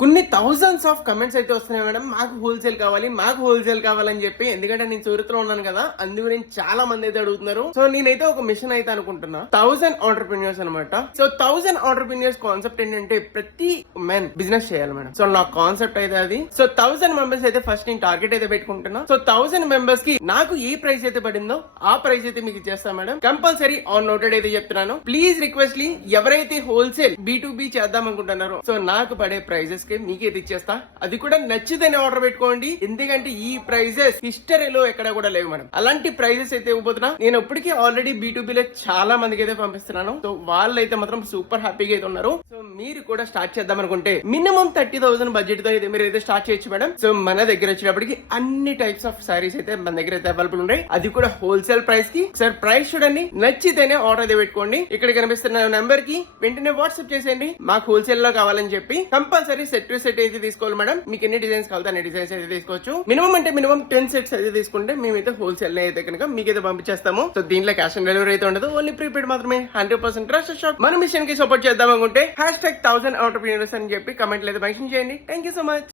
కొన్ని thousands of comments అయితే వస్తున్నాయి మేడం, మాకు హోల్సేల్ కావాలని చెప్పి. ఎందుకంటే నేను సూరత్ లో ఉన్నాను కదా, అందు గురించి చాలా మంది అయితే అడుగుతున్నారు. సో నేనైతే ఒక మిషన్ అయితే అనుకుంటున్నా, 1000 ఆంటర్‌ప్రెన్యూర్స్ అనమాట. సో 1000 ఆంటర్‌ప్రెన్యూర్స్ కాన్సెప్ట్ ఏంటంటే ప్రతి మెన్ బిజినెస్ చేయాలి మేడం. సో నా కాన్సెప్ట్ అయితే అది. సో 1000 మెంబర్స్ అయితే ఫస్ట్ నేను టార్గెట్ అయితే పెట్టుకుంటున్నా. సో 1000 మెంబర్స్ కి నాకు ఏ ప్రైస్ అయితే పడిందో ఆ ప్రైస్ అయితే మీకు ఇచ్చేస్తా మేడం. కంపల్సరీ ఆన్ నోటెడ్ అయితే చెప్తున్నాను. ప్లీజ్ రిక్వెస్ట్లీ ఎవరైతే హోల్సేల్ B2B చేద్దాం అనుకుంటున్నారో, సో నాకు పడే ప్రైజెస్ కి మీకైతే ఇచ్చేస్తా. అది కూడా నచ్చితేనే ఆర్డర్ పెట్టుకోండి, ఎందుకంటే ఈ ప్రైజెస్ హిస్టరీలో ఎక్కడ కూడా లేవు మేడం. అలాంటి ప్రైజెస్ అయితే ఇవ్వబోతున్నా. నేను ఇప్పటికీ ఆల్రెడీ B2B లో చాలా మందికి అయితే పంపిస్తున్నాను. సో వాళ్ళైతే మాత్రం సూపర్ హ్యాపీగా అయితే ఉన్నారు. సో మీరు కూడా స్టార్ట్ చేద్దాం అనుకుంటే మినిమం 30,000 బడ్జెట్ తో అయితే మీరు అయితే స్టార్ట్ చేయొచ్చు మేడం. సో మన దగ్గర వచ్చేటప్పటికి అన్ని టైప్స్ ఆఫ్ సారీస్ అయితే మన దగ్గర అయితే అవైలబుల్ ఉన్నాయి. అది కూడా హోల్సేల్ ప్రైస్ కి. సార్ ప్రైస్ చూడండి, నచ్చితేనే ఆర్డర్ అయితే పెట్టుకోండి. ఇక్కడ కనిపిస్తున్న నెంబర్ కి వెంటనే వాట్సాప్ చేసేయండి, మాకు హోల్సేల్ లో కావాలని చెప్పి. కంపల్సరీ సెట్ టు సెట్ అయితే తీసుకోవాలి మేడం. మీకు ఎన్ని డిజైన్స్ కావాలి అన్ని డిజైన్స్ అయితే తీసుకోవచ్చు. మినిమం అంటే మినిమం 10 సెట్స్ అయితే తీసుకుంటే మేమైతే హోల్సేల్ అయితే కనుక మీకైతే పంపించేస్తాము. సో దీంట్లో క్యాష్ ఆన్ డెలివరీ అయితే ఉండదు, ఓన్లీ ప్రీపెయిడ్ మాత్రమే. 100% ట్రస్ట్ షాప్. మన మిషన్ కి సపోర్ట్ చేద్దాం అనుకుంటే #1000 ఆంటర్‌ప్రెన్యూర్స్ అని చెప్పి కమెంట్లు అయితే మెన్షన్ చేయండి. Thank you so much.